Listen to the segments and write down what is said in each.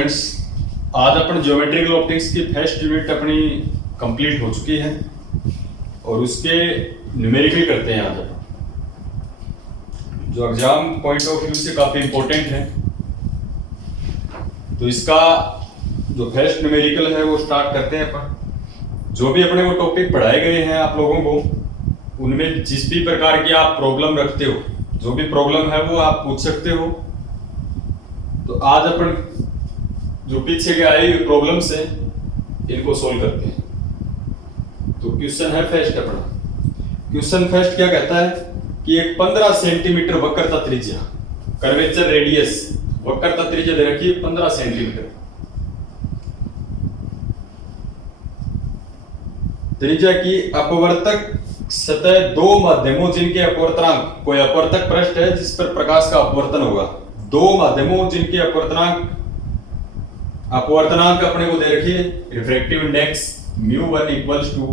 Students, आज अपन geometrical optics की first unit अपनी कंप्लीट हो चुकी है और उसके न्यूमेरिकल करते हैं आज अपन, जो एग्जाम पॉइंट ऑफ व्यू से काफी इंपॉर्टेंट है। तो इसका जो फर्स्ट न्यूमेरिकल है वो स्टार्ट करते हैं अपन। जो भी अपने वो टॉपिक पढ़ाए गए हैं आप लोगों को, उनमें जिस भी प्रकार की आप प्रॉब्लम रखते हो, जो भी प्रॉब्लम है वो आप पूछ सकते हो। तो आज अपन जो पीछे के आई हुई प्रॉब्लम्स है इनको सोल्व करते हैं। तो क्वेश्चन है फर्स्ट अपना। क्वेश्चन फर्स्ट क्या कहता है कि एक 15 सेंटीमीटर वक्रता त्रिज्या, कर्वेचर रेडियस, वक्रता त्रिज्या दे रखी है 15 सेंटीमीटर। त्रिज्या की अपवर्तक सतह दो माध्यमों जिनके अपवर्तनांक, कोई अपवर्तक पृष्ठ है जिस पर प्रकाश का अपवर्तन होगा, दो माध्यमों जिनके अपवर्तनांक अपने को दे रखी है। रिफ्रैक्टिव इंडेक्स μ1 इक्वल्स टू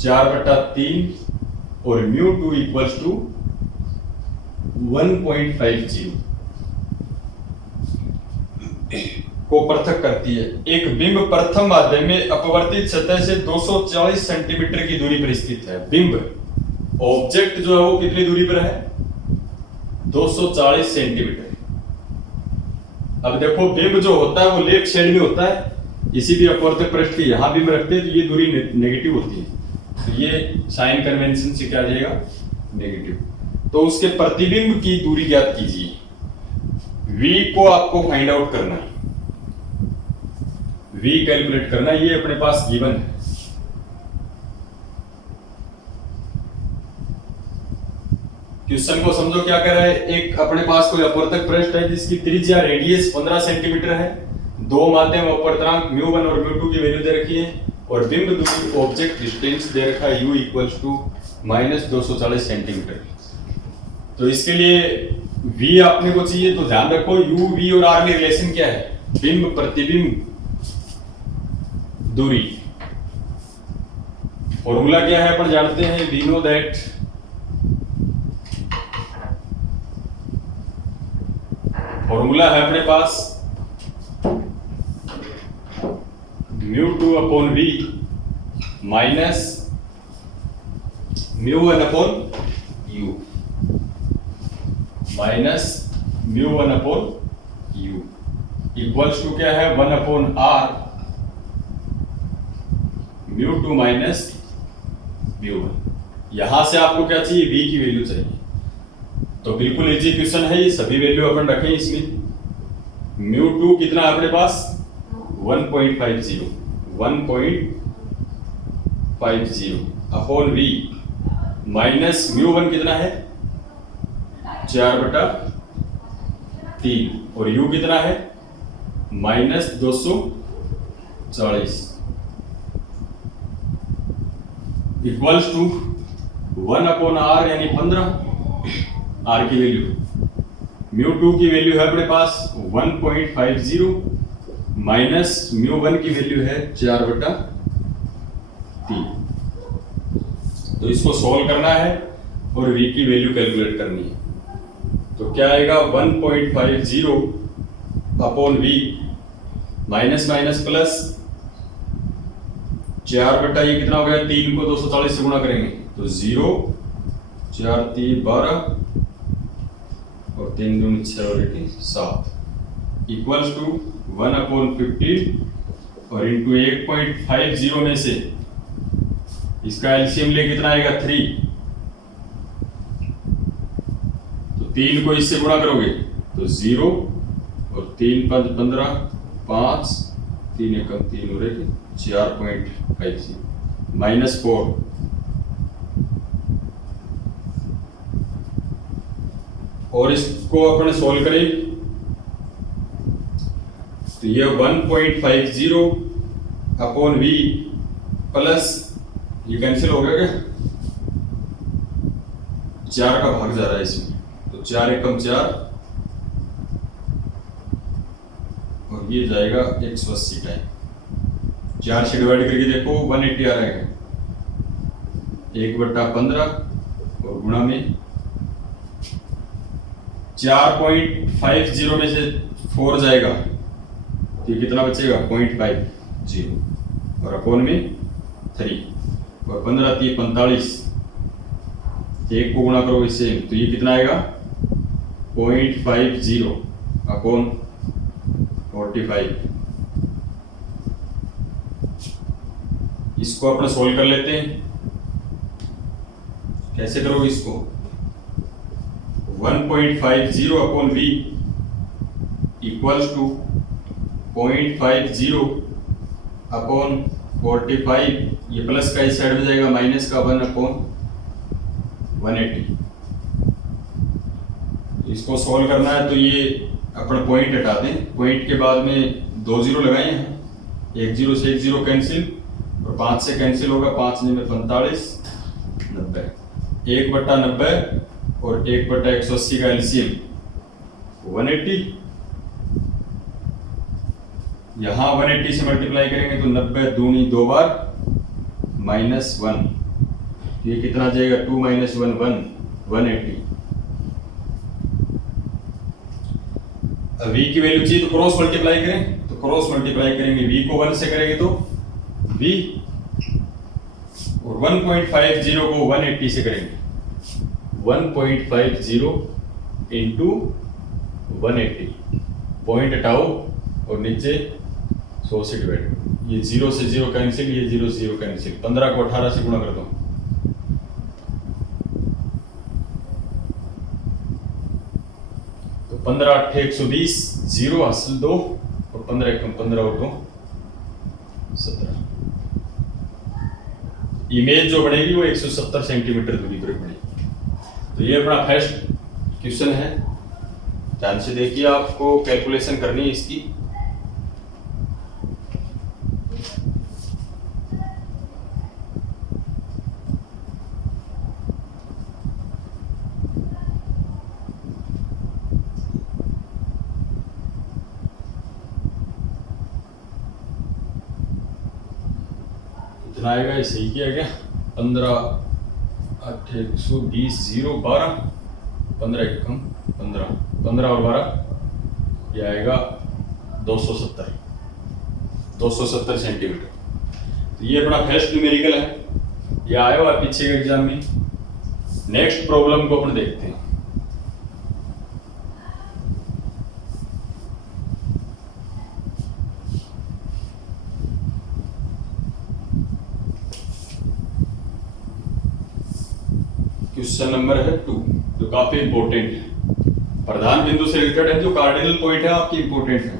4/3 और μ2 इक्वल्स टू 1.50 को पृथक करती है। एक बिंब प्रथम माध्यम में अपवर्तित सतह से 240 सेंटीमीटर की दूरी पर स्थित है। बिंब ऑब्जेक्ट जो है वो कितनी दूरी पर है? 240 सेंटीमीटर। अब देखो बिंब जो होता है वो लेफ्ट साइड में होता है, इसी भी अपवर्तक पृष्ठ की यहां बिंब रखते हैं तो ये दूरी नेगेटिव होती है, तो ये साइन कन्वेंशन से क्या आ जाएगा? नेगेटिव। तो उसके प्रतिबिंब की दूरी ज्ञात कीजिए। v को आपको फाइंड आउट करना है, v कैलकुलेट करना है, ये अपने पास गिवन है। क्वेश्चन को समझो क्या कर रहा है। एक अपने पास कोई अपवर्तक पृष्ठ है जिसकी त्रिज्या रेडियस 15 सेंटीमीटर है, दो माध्यम अपवर्तनांक μ1 और μ2 की वैल्यू दे रखी है और बिंब दूरी ऑब्जेक्ट डिस्टेंस दे रखा है u इक्वल्स टू -240 सेंटीमीटर। तो इसके लिए v आपने को चाहिए, तो ध्यान रखो u v और r में रिलेशन क्या है? बिंब प्रतिबिंब दूरी। फॉर्मूला क्या है अपन जानते हैं, वी नो दैट फॉर्मूला है अपने पास μ2/v minus μ1/u minus μ1/u equals to क्या है? 1/r μ2 minus μ1। यहां से आपको क्या चाहिए? v की वैल्यू चाहिए। तो बिल्कुल इजी क्वेश्चन है, ये सभी वैल्यू अपन रखें इसमें। μ2 कितना है अपने पास? 1.50 अपॉन v माइनस μ1 कितना है? 4/3 और u कितना है? -240 इक्वल्स टू 1/r यानी 15। r की वैल्यू, μ2 की वैल्यू है अपने पास 1.50 माइनस μ1 की वैल्यू है 4/3। तो इसको सॉल्व करना है और v की वैल्यू कैलकुलेट करनी है। तो क्या आएगा? 1.50 upon v minus minus plus 4 ये कितना हो गया? 3 को 240 से गुणा करेंगे तो 0, 4 3 12 और 3 2 6 और 7 इक्वल्स टू 1/15 और इंटू 1.50 में से इसका एलसीएम ले कितना आएगा? 3। तो 3 को इससे गुणा करोगे तो 0 और 3 5 15 5 3 1 3 और 4.50 -4 और इसको अपन सोल्व करें तो ये 1.50 अपॉन v प्लस ये कैंसिल हो गया क्या? 4 का भाग जा रहा है इसमें, तो 4 एकम 4 और ये जाएगा 180 टाइम। 4 से डिवाइड करके देखो 180 आ रहेगा 1/15 और गुणा में 4.50 में से 4 जाएगा तो ये कितना बचेगा 0.50 और अपोन में 3 और 15 3 45, एक को गुणा करो इससे तो ये कितना आएगा 0.50 अपॉन 45। इसको अपने सोल्व कर लेते हैं। कैसे करोगे इसको 1.50 upon v equals to 0.50 upon 45, ये प्लस का इस साइड में जाएगा माइनस का 1 अपॉन 180। इसको सॉल्व करना है तो ये अपना पॉइंट हटा दें, पॉइंट के बाद में 2 0 लगाए हैं, 1 0 से 1 0 कैंसिल और 5 से कैंसिल होगा, 5 में 45 90, 1/90 और 1/180 का एलसीएम 180। यहाँ 180 से मल्टीप्लाई करेंगे तो 90 दूनी 2 बार -1, ये कितना जाएगा 2 - 1 1 180। v की वैल्यू चाहिए तो क्रॉस मल्टीप्लाई करें, तो क्रॉस मल्टीप्लाई करेंगे, v को 1 से करेंगे तो v और 1.50 को 180 से करेंगे, 1.50 इंटू 180, पॉइंट हटाओ और नीचे 100 से डिवाइड, ये 0 से 0 कैंसिल, ये 0 से 0 कैंसिल, 15 को 18 से गुणा कर दो, तो 15 8 120, 0 हासिल 2 और 15 कम 15 और 2 17। इमेज जो बनेगी वो 170 सेंटीमीटर दूरी पर बनेगी। तो ये अपना फर्स्ट क्वेश्चन है, ध्यान से देखिए, आपको कैलकुलेशन करनी है इसकी। आएगा सही किया गया 15 8 120 0 12 15 कम 15 15 और 12 ये आएगा 270 सेंटीमीटर। तो ये अपना फर्स्ट न्यूमेरिकल है, ये आया हुआ पीछे के एग्जाम में। नेक्स्ट प्रॉब्लम को अपन देखते हैं। क्वेश्चन नंबर है 2, जो काफी इंपॉर्टेंट है, प्रधान बिंदु से रिलेटेड है, जो कार्डिनल पॉइंट है आपकी इंपॉर्टेंट है।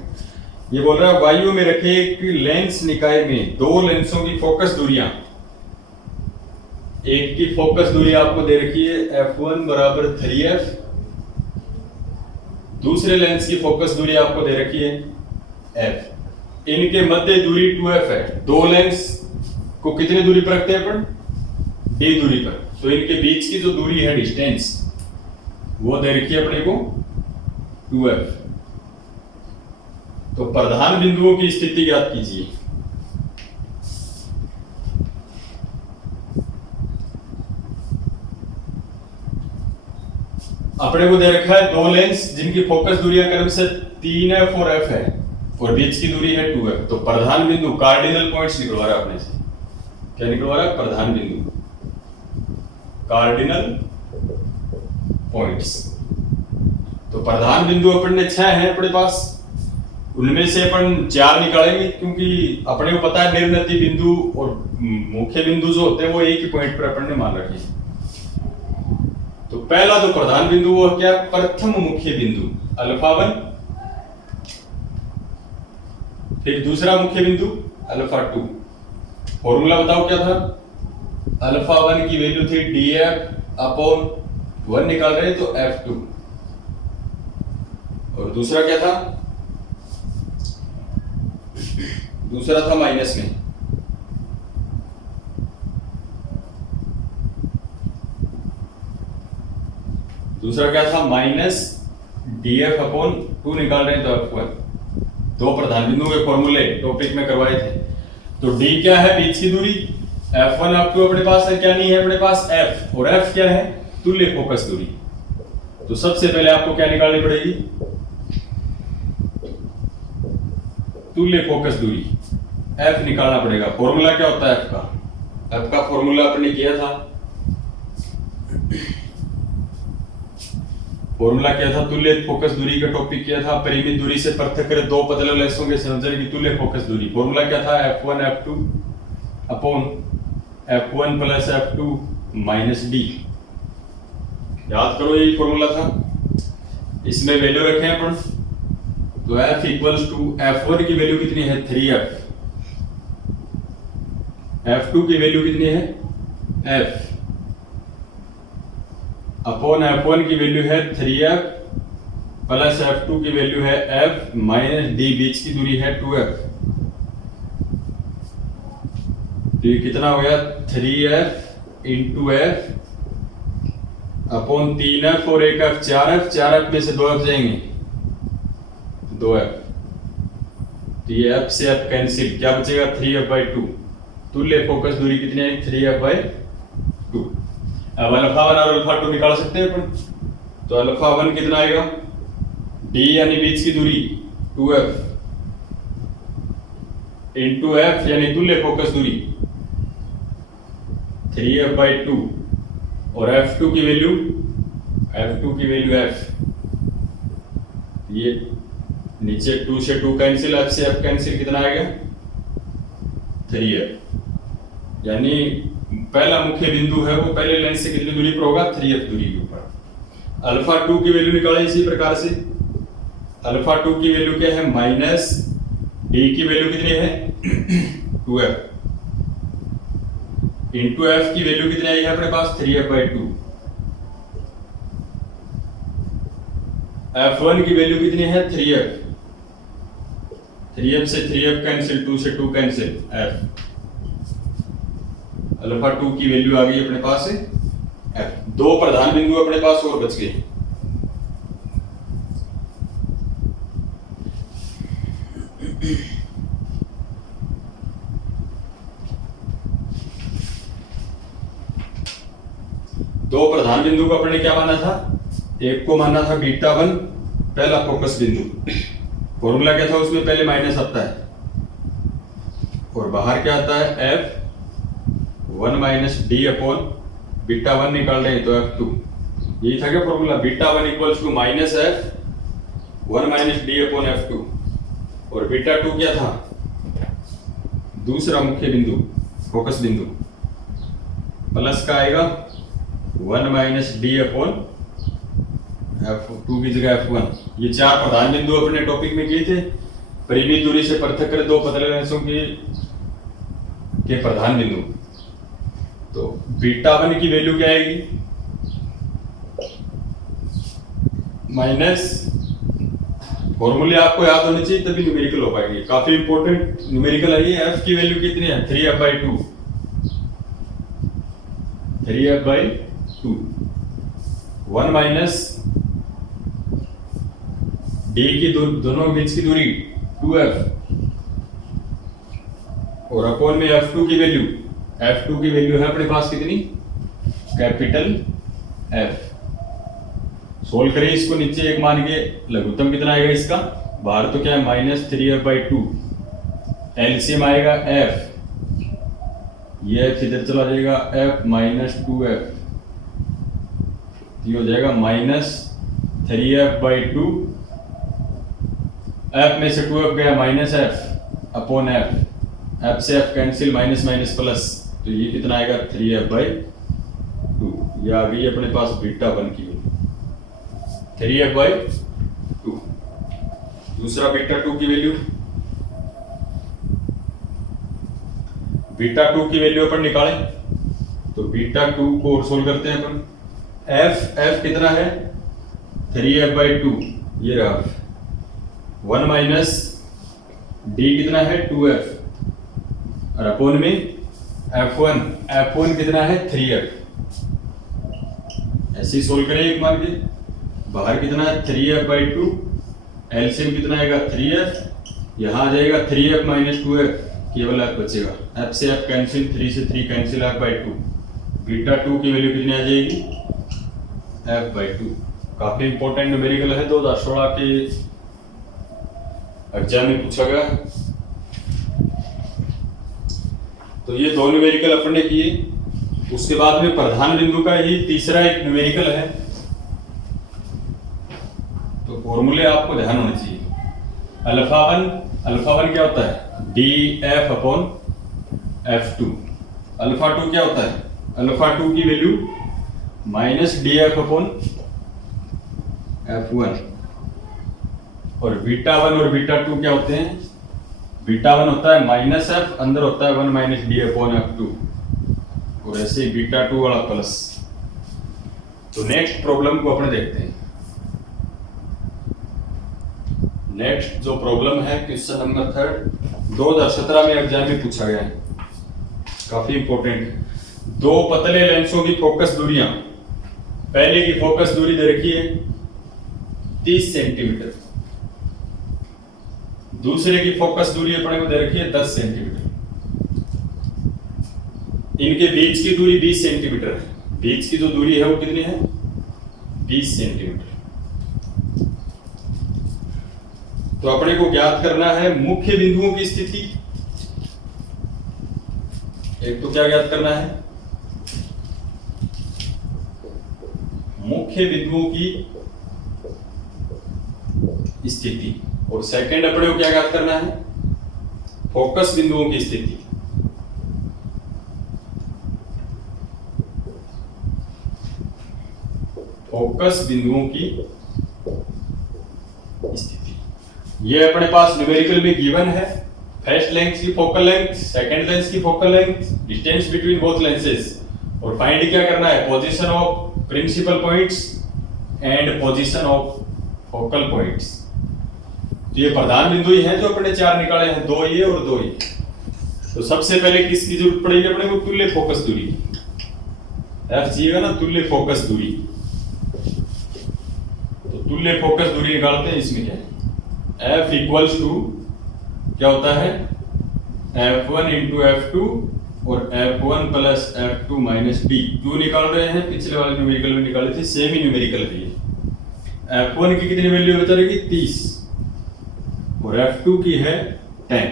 ये बोल रहा है वायु में रखे एक लेंस निकाय में 2 लेंसों की फोकस दूरियां, एक की फोकस दूरी आपको दे रखी है f1 बराबर 3f, दूसरे लेंस की फोकस दूरी आपको दे रखी है f, इनके मध्य दूरी 2f है। 2 लेंस को कितनी दूरी पर रखते हैं अपन, d दूरी पर, तो इनके बीच की जो दूरी है डिस्टेंस वो दे रखी है अपने को 2f। तो प्रधान बिंदुओं की स्थिति ज्ञात कीजिए। अपने को दे रखा है 2 लेंस जिनकी फोकस दूरियां क्रम से 3f और f है और बीच की दूरी है 2f। तो प्रधान बिंदु कार्डिनल पॉइंट्स निकलवा रहा है अपने से, क्या निकलवा रहा है, प्रधान बिंदु कार्डिनल पॉइंट्स। तो प्रधान बिंदु अपन ने 6 हैं अपने पास, उनमें से अपन 4 निकालेंगे, क्योंकि अपने को पता है निर्णती बिंदु और मुख्य बिंदु जो होते हैं वो एक ही पॉइंट पर अपन ने मान रखे हैं। तो पहला जो प्रधान बिंदु वो क्या, प्रथम मुख्य बिंदु α1, फिर दूसरा मुख्य बिंदु α2। फॉर्मूला बताओ क्या था, α1 की वैल्यू थी df अपॉन 1 निकाल रहे तो f2, और दूसरा क्या था, दूसरा था माइनस में, दूसरा क्या था माइनस df अपॉन 2 निकाल रहे तो f1। 2 प्रधान बिंदुओं के फॉर्मूले टॉपिक में करवाए थे। तो d क्या है, बीच की दूरी, f1 f2 अपने पास है, क्या नहीं है अपने पास f, और f क्या है, तुल्य फोकस दूरी। तो सबसे पहले आपको क्या निकालनी पड़ेगी, तुल्य फोकस दूरी एफ निकालना पड़ेगा। फॉर्मूला क्या होता है एफ का? एफ का फॉर्मूला अपने किया था, फॉर्मूला क्या था? तुल्य फोकस दूरी का टॉपिक किया था। परिमित दूरी से पृथक करे दो पतले लेंसों के संयोजन की तुल्य फोकस दूरी। फॉर्मूला क्या था? F1 F2 upon F1 plus F2 minus D. याद करो यही फॉर्मूला था। इसमें वैल्यू रखे हैं अपन, तो F इक्वल्स टू F1 की वैल्यू कितनी है? 3F। F2 की वैल्यू कितनी है? F अपॉन F1 की वैल्यू है 3F प्लस F2 की वैल्यू है F माइनस डी, बीच की दूरी है 2F। तो ये कितना हो गया? 3F into F upon 3F और 1F 4F, 4F में से 2F जाएंगे, 2F। तो ये F से F कैंसिल, क्या बचेगा? 3F/2। तुल्य फोकस दूरी कितनी है? 3F/2। अब अल्फा 1 और अल्फा 2 निकाल सकते हैं अपन। तो अल्फा 1 कितना आएगा? डी यानी बीच की दूरी 2F इंटू F यानी तुल्य फोकस दूरी 3F/2 और F2 की वैल्यू F। ये नीचे 2 से 2 कैंसिल, F से F कैंसिल, कितना आएगा? 3F। यानी पहला मुख्य बिंदु है वो पहले लेंस से कितनी दूरी पर होगा? 3F दूरी के ऊपर। अल्फा 2 की वैल्यू निकालें इसी प्रकार से। अल्फा 2 की वैल्यू क्या है? माइनस डी की वैल्यू कितनी है? 2F इंटू F की वैल्यू कितनी आई है अपने पास? 3F/2। F1 की वैल्यू कितनी है? 3F। 3F से 3F कैंसिल, 2 से 2 कैंसिल, F। अल्फा 2 की वैल्यू आ गई अपने पास है F। दो प्रधान बिंदु अपने पास और बच गए। दो प्रधान बिंदु को अपने क्या माना था? एक को माना था β1 पहला फोकस बिंदु। फॉर्मूला क्या था उसमें? पहले माइनस आता है और बाहर क्या आता है? F1 माइनस डी अपॉन β1 निकाल रहे हैं तो F2। यही था क्या formula? β1 equals to minus F1 minus D upon F2। और β2 क्या था? दूसरा मुख्य बिंदु, फोकस बिंदु, प्लस का आएगा 1 माइनस डी अपॉन F2 की जगह F1। ये चार प्रधान बिंदु अपने टॉपिक में किए थे। परिमित दूरी से पृथक करे दो पतले लेंसों के प्रधान बिंदु। तो β1 की वैल्यू क्या आएगी? माइनस, फॉर्मूले आपको याद होने चाहिए तभी न्यूमेरिकल हो पाएंगे। काफी इंपॉर्टेंट न्यूमेरिकल है ये। F की वैल्यू कितनी है? 3F/2। 3F/2 1 माइनस डी की दोनों बीच की दूरी 2F और अपॉन में F2 की वैल्यू, F2 की वैल्यू है अपने पास कितनी? Capital F। सोल्व करें इसको, नीचे एक मान के लघुत्तम कितना आएगा इसका? बाहर तो क्या है? Minus 3F/2। एलसीएम आएगा F, ये F इधर चला जाएगा, F माइनस 2F, ये हो जाएगा माइनस 3F/2। F में से 2F गया, minus F upon F, F से F cancel, minus minus plus, तो ये कितना आएगा? 3F/2। ये आ गई अपने पास β1 की वैल्यू 3F/2। दूसरा β2 की वैल्यू, β2 की वैल्यू अपन निकालें तो β2 को और सोल्व करते हैं अपन। F कितना है? 3F/2, ये रहा। 1 माइनस डी कितना है? 2F और अपॉन में F1 कितना है? 3F। ऐसे ही सोल्व करें एक मान के। बाहर कितना है? 3F/2, एलसीएम कितना आएगा? 3F, यहाँ आ जाएगा 3F माइनस 2F, केवल F बचेगा। F से F कैंसिल, 3 से 3 कैंसिल, F/2। β2 की वैल्यू कितनी आ जाएगी? F/2। काफी इंपॉर्टेंट न्यूमेरिकल है 2016 के एग्जाम में पूछा गया। तो ये दो न्यूमेरिकल अपन ने किए। उसके बाद में प्रधान बिंदु का ही तीसरा एक न्यूमेरिकल है। तो फॉर्मूले आपको ध्यान होने चाहिए। अल्फा वन क्या होता है? D F upon F2। Alpha two क्या होता है? अल्फा टू की value minus D F upon F1। और बीटा वन और बीटा टू क्या होते हैं? बीटा वन होता है माइनस एफ, अंदर होता है 1 माइनस डी अपॉन F2, और ऐसे ही बीटा टू वाला प्लस। तो नेक्स्ट प्रॉब्लम को अपने देखते हैं। नेक्स्ट जो प्रॉब्लम है क्वेश्चन नंबर 3 2017 में एग्जाम में पूछा गया है, काफी इंपॉर्टेंट। दो पतले लेंसों की फोकस दूरियां, पहले की फोकस दूरी दे रखी है 30 सेंटीमीटर, दूसरे की फोकस दूरी अपने को दे रखी है 10 सेंटीमीटर। इनके बीच की दूरी 20 सेंटीमीटर है। बीच की जो दूरी है वो कितनी है? 20 सेंटीमीटर। तो अपने को ज्ञात करना है मुख्य बिंदुओं की स्थिति। एक तो क्या ज्ञात करना है? मुख्य बिंदुओं की स्थिति, और सेकंड अपने को क्या ज्ञात करना है? फोकस बिंदुओं की स्थिति। फोकस बिंदुओं की स्थिति ये अपने पास न्यूमेरिकल में गिवन है। फर्स्ट लेंस की फोकल लेंथ, सेकंड लेंस की focal length, distance between both lenses, और फाइंड क्या करना है? Position of principal points and position of focal points. तो ये प्रधान बिंदु ही हैं जो अपने चार निकाले हैं, दो ये और दो ये। तो सबसे पहले किसकी जरूरत पड़ेगी अपने को? तुल्य फोकस दूरी। एफ चाहिएगा ना, तुल्य फोकस दूरी। तो तुल्य फोकस दूरी निकालते हैं। इसमें क्या है? F इक्वल्स टू क्या होता है? F1 इंटू F2 और F1 plus F2 minus D। क्यों निकाल रहे हैं? पिछले वाले न्यूमेरिकल में निकाले थे, सेम ही न्यूमेरिकल है ये। F1 की कितनी वैल्यू बता रहेगी? 30, और F2 की है 10।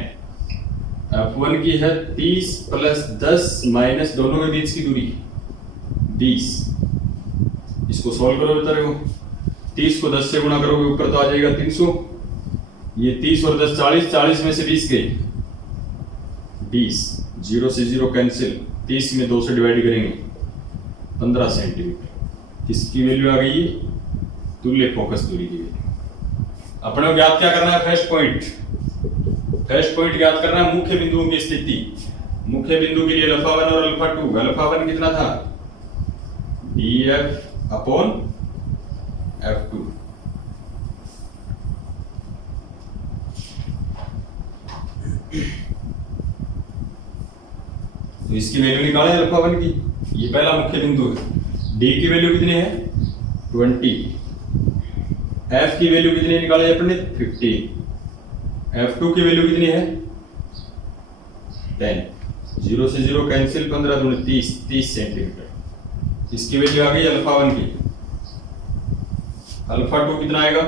F1 की है 30 प्लस 10 माइनस दोनों के बीच की दूरी 20। इसको सॉल्व करो बता रहे हो। 30 को 10 से गुणा करोगे ऊपर तो आ जाएगा 300। ये 30 और 10 40, 40 में से 20 गए 20, 0 से 0 कैंसिल, 30 में 2 से डिवाइड करेंगे 15 सेंटीमीटर। किसकी वैल्यू आ गई? तुल्य फोकस दूरी की वैल्यू। अपने को ज्ञात क्या करना है? First point. फर्स्ट पॉइंट ज्ञात करना है मुख्य बिंदुओं की स्थिति। मुख्य बिंदु के लिए अल्फा 1 और अल्फा 2। अल्फा 1 कितना था? DF upon F2। तो इसकी वैल्यू निकालें अल्फा 1 की। ये पहला मुख्य बिंदु है। डी की वैल्यू कितनी है? 20। एफ की वैल्यू कितनी निकाले अपने? 15। F2 की वैल्यू कितनी है? 10। 0 से 0 कैंसिल, 15 दूनी 30, 30 सेंटीमीटर। इसकी वैल्यू आ गई अल्फा 1 की। अल्फा 2 कितना आएगा?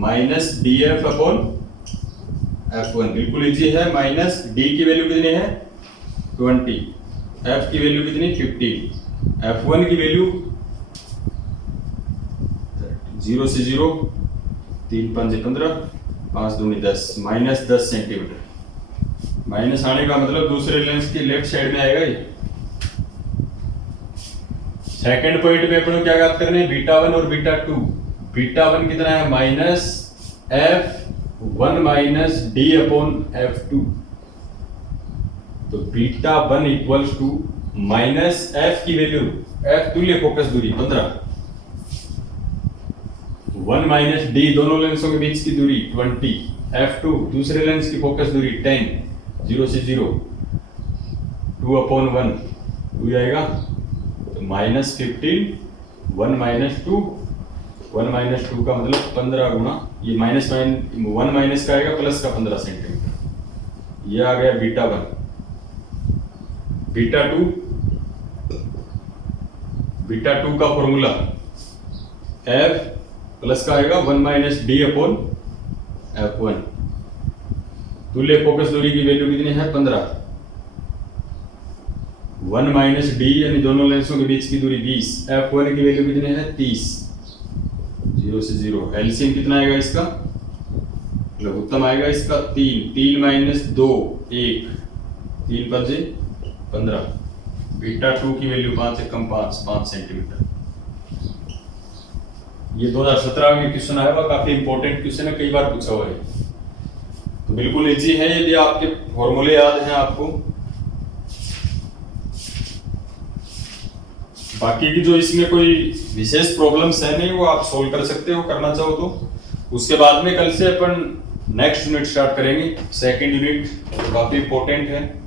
Minus DF upon F1। बिल्कुल इजी है। माइनस D की वैल्यू कितनी है? 20। F की वैल्यू कितनी? 15। F1 की वैल्यू 0 से 0, 3 5 15, 5 दूनी 10, माइनस 10 सेंटीमीटर। माइनस आने का मतलब दूसरे लेंस की लेफ्ट साइड में आएगा ये। सेकंड पॉइंट पे अपन को क्या याद करना है? बीटा 1 और बीटा 2। बीटा 1 कितना है? Minus F1 minus D upon F2। तो beta 1 equals to minus F की वैल्यू, F तुल्य फोकस दूरी 15, 1 माइनस D दोनों लेंसों के बीच की दूरी 20, F2 दूसरे लेंस की फोकस दूरी 10, 0 से 0, 2 अपॉन 1 2 आएगा। तो माइनस 15, 1 माइनस 2, 1 माइनस 2 का मतलब 15 गुना ये माइनस 1 माइनस का आएगा प्लस का 15 सेंटीमीटर। ये आ गया बीटा 1। बीटा 2 का फॉर्मूला F प्लस का आएगा 1 माइनस D अपॉन F1। तुल्य फोकस दूरी की वैल्यू कितनी है 15। 1 माइनस डी यानी दोनों लेंसों के बीच की दूरी 20। F1 की वैल्यू कितनी है 30। 0 से 0। एलसीएम कितना आएगा इसका, लघुत्तम आएगा इसका 3। 3 माइनस 2 1। 3 5 15। बीटा 2 की वैल्यू 5 से कम 5 सेंटीमीटर। ये 2017 में क्वेश्चन आया हुआ, काफी इंपॉर्टेंट क्वेश्चन है, कई बार पूछा हुआ है, तो बिल्कुल इजी है यदि आपके फॉर्मूले याद हैं आपको। बाकी की जो इसमें कोई विशेष प्रॉब्लम्स है नहीं, वो आप सोल्व कर सकते हो करना चाहो तो। उसके बाद में कल से अपन नेक्स्ट यूनिट स्टार्ट करेंगे, सेकंड यूनिट, काफी इंपॉर्टेंट है।